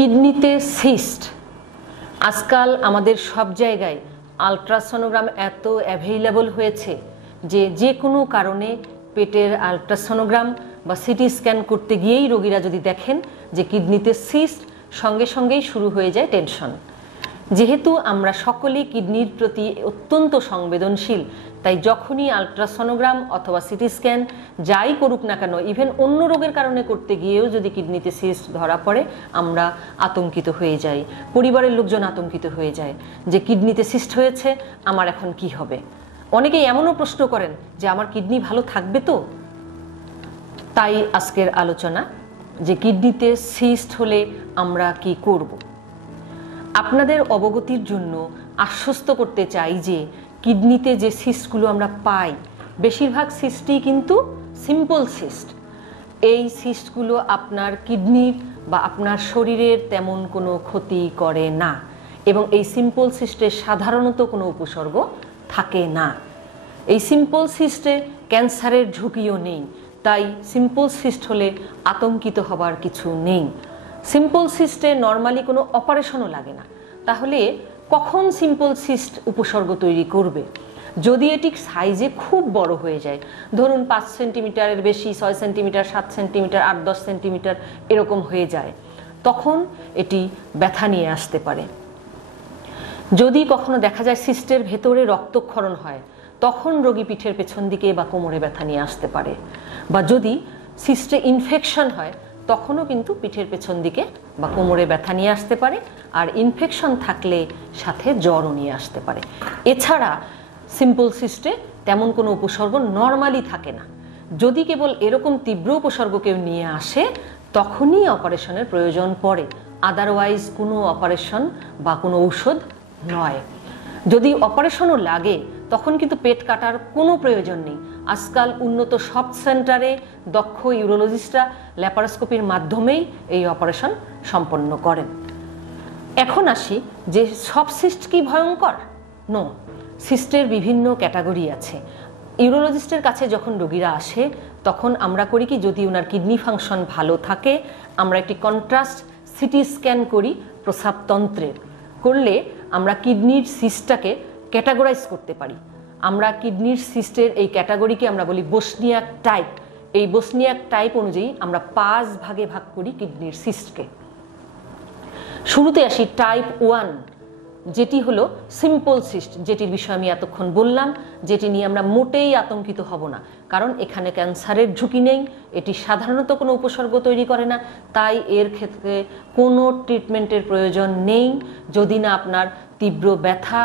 কিডনিতে সিস্ট আজকাল আমাদের সব জায়গায় আলট্রাসোনোগ্রাম এত অ্যাভেইলেবল হয়েছে যে যে কোনো কারণে পেটের আলট্রাসোনোগ্রাম বা সিটি স্ক্যান করতে গিয়েই রোগীরা যদি দেখেন যে কিডনিতে সিস্ট সঙ্গে সঙ্গেই শুরু হয়ে যায় টেনশন। যেহেতু আমরা সকলেই কিডনির প্রতি অত্যন্ত সংবেদনশীল, তাই যখনই আলট্রাসোনোগ্রাম অথবা সিটি স্ক্যান যাই করুক না কেন, ইভেন অন্য রোগের কারণে করতে গিয়েও যদি কিডনিতে সিস্ট ধরা পড়ে আমরা আতঙ্কিত হয়ে যাই, পরিবারের লোকজন আতঙ্কিত হয়ে যায় যে কিডনিতে সিস্ট হয়েছে, আমার এখন কি হবে। অনেকেই এমনও প্রশ্ন করেন যে আমার কিডনি ভালো থাকবে তো। তাই আজকের আলোচনা যে কিডনিতে সিস্ট হলে আমরা কি করব। আপনাদের অবগতির জন্য আশ্বস্ত করতে চাই যে কিডনিতে যে সিস্টগুলো আমরা পাই বেশিরভাগ সিস্টই কিন্তু সিম্পল সিস্ট। এই সিস্টগুলো আপনার কিডনির বা আপনার শরীরের তেমন কোনো ক্ষতি করে না এবং এই সিম্পল সিস্টের সাধারণত কোনো উপসর্গ থাকে না। এই সিম্পল সিস্টে ক্যান্সারের ঝুঁকিও নেই, তাই সিম্পল সিস্ট হলে আতঙ্কিত হবার কিছু নেই। সিম্পল সিস্টে নর্মালি কোনো অপারেশনও লাগে না। তাহলে কখন সিম্পল সিস্ট উপসর্গ তৈরি করবে? যদি এটি সাইজে খুব বড় হয়ে যায়, ধরুন 5 সেন্টিমিটারের বেশি, 6 সেন্টিমিটার, 7 সেন্টিমিটার, 8-10 সেন্টিমিটার এরকম হয়ে যায়, তখন এটি ব্যথা নিয়ে আসতে পারে। যদি কখনো দেখা যায় সিস্টের ভেতরে রক্তক্ষরণ হয়, তখন রোগী পিঠের পেছন দিকে বা কোমরে ব্যথা নিয়ে আসতে পারে। বা যদি সিস্টে ইনফেকশন হয়, তখনও কিন্তু পিঠের পেছন দিকে বা কোমরে ব্যথা নিয়ে আসতে পারে, আর ইনফেকশন থাকলে সাথে জ্বরও নিয়ে আসতে পারে। এছাড়া সিম্পল সিস্টে তেমন কোনো উপসর্গ নর্মালি থাকে না। যদি কেবল এরকম তীব্র উপসর্গ কেউ নিয়ে আসে, তখনই অপারেশনের প্রয়োজন পড়ে, আদারওয়াইজ কোনো অপারেশন বা কোনো ঔষধ নয়। যদি অপারেশনও লাগে তখন কিন্তু পেট কাটার কোনো প্রয়োজন নেই। আজকাল উন্নত সব সেন্টারে দক্ষ ইউরোলজিস্টরা ল্যাপারোস্কোপির মাধ্যমেই এই অপারেশন সম্পন্ন করেন। এখন আসি যে সব সিস্ট কি ভয়ঙ্কর? নো, সিস্টের বিভিন্ন ক্যাটাগরি আছে। ইউরোলজিস্টের কাছে যখন রোগীরা আসে তখন আমরা করি কি, যদি ওনার কিডনি ফাংশন ভালো থাকে আমরা একটি কন্ট্রাস্ট সিটি স্ক্যান করি প্রস্রাবতন্ত্রের। করলে আমরা কিডনির সিস্টটাকে ক্যাটাগরাইজ করতে পারি। আমরা কিডনির সিস্টের এই ক্যাটাগরিকে আমরা বলি বোসনিয়াক টাইপ। এই বোসনিয়াক টাইপ অনুযায়ী আমরা 5 ভাগে ভাগ করি কিডনির সিস্টকে। শুরুতে আসি টাইপ 1, যেটি হলো সিম্পল সিস্ট, যেটির বিষয়ে আমি এতক্ষণ বললাম, যেটি নিয়ে আমরা মোটেই আতঙ্কিত হব না, কারণ এখানে ক্যান্সারের ঝুঁকি নেই, এটি সাধারণত কোনো উপসর্গ তৈরি করে না, তাই এর ক্ষেত্রে কোনো ট্রিটমেন্টের প্রয়োজন নেই যদি না আপনার তীব্র ব্যথা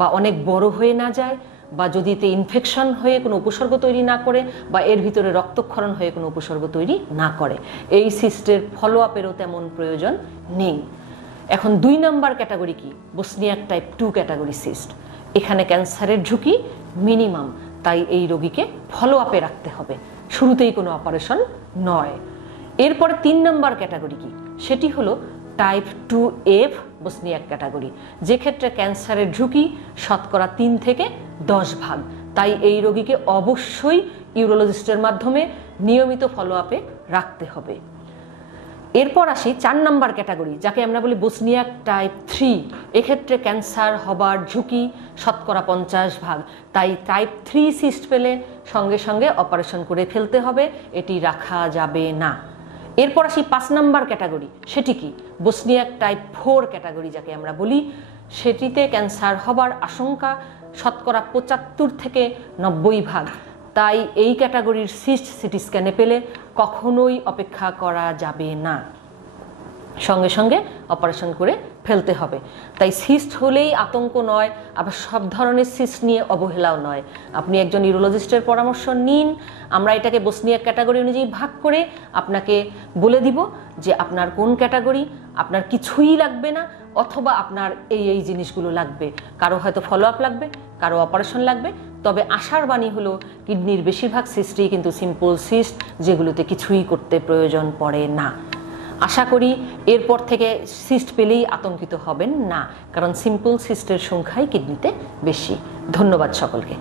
বা অনেক বড় হয়ে না যায়, বা যদি এতে ইনফেকশন হয়ে কোনো উপসর্গ তৈরি না করে, বা এর ভিতরে রক্তক্ষরণ হয়ে কোনো উপসর্গ তৈরি না করে। এই সিস্টের ফলো আপেরও তেমন প্রয়োজন নেই। এখন 2 নম্বর ক্যাটাগরি কি? বোসনিয়াক টাইপ 2 ক্যাটাগরি সিস্ট। এখানে ক্যান্সারের ঝুঁকি মিনিমাম, তাই এই রোগীকে ফলো আপে রাখতে হবে, শুরুতেই কোনো অপারেশন নয়। এরপরে 3 নম্বর ক্যাটাগরি কি? সেটি হলো টাইপ 2F বোসনিয়াক ক্যাটাগরি, যে ক্ষেত্রে ক্যান্সারের ঝুঁকি 3 থেকে 10 ভাগ, তাই এই রোগীকে অবশ্যই ইউরোলজিস্টের মাধ্যমে নিয়মিত ফলো আপে রাখতে হবে। এরপর আসি 4 নম্বর ক্যাটাগরি, যাকে আমরা বলি বোসনিয়াক টাইপ 3। এক্ষেত্রে ক্যান্সার হবার ঝুঁকি 50 ভাগ, তাই টাইপ 3 সিস্ট পেলে সঙ্গে সঙ্গে অপারেশন করে ফেলতে হবে, এটি রাখা যাবে না। এরপর আসি 5 নম্বর ক্যাটাগরি, সেটি কি? বোসনিয়াক টাইপ 4 ক্যাটাগরি যাকে আমরা বলি। সেটিতে ক্যান্সার হবার আশঙ্কা 75 থেকে 90 ভাগ, তাই এই ক্যাটাগরির সিস্ট সিটি স্ক্যানে পেলে কখনোই অপেক্ষা করা যাবে না, সঙ্গে সঙ্গে অপারেশন করে ফেলতে হবে। তাই সিস্ট হলেই আতঙ্ক নয়, আবার সব ধরনের সিস্ট নিয়ে অবহেলাও নয়। আপনি একজন ইউরোলজিস্টের পরামর্শ নিন, আমরা এটাকে বোসনিয়াক ক্যাটাগরি অনুযায়ী ভাগ করে আপনাকে বলে দিব যে আপনার কোন ক্যাটাগরি, আপনার কিছুই লাগবে না অথবা আপনার এই এই জিনিসগুলো লাগবে। কারো হয়তো ফলো আপ লাগবে, কারো অপারেশন লাগবে। তবে আশার বাণী হলো কিডনির বেশিরভাগ সিস্টই কিন্তু সিম্পল সিস্ট, যেগুলোতে কিছুই করতে প্রয়োজন পড়ে না। আশা করি এরপর থেকে সিস্ট পেলেই আতঙ্কিত হবেন না, কারণ সিম্পল সিস্টের সংখ্যাই কিডনিতে বেশি। ধন্যবাদ সকলকে।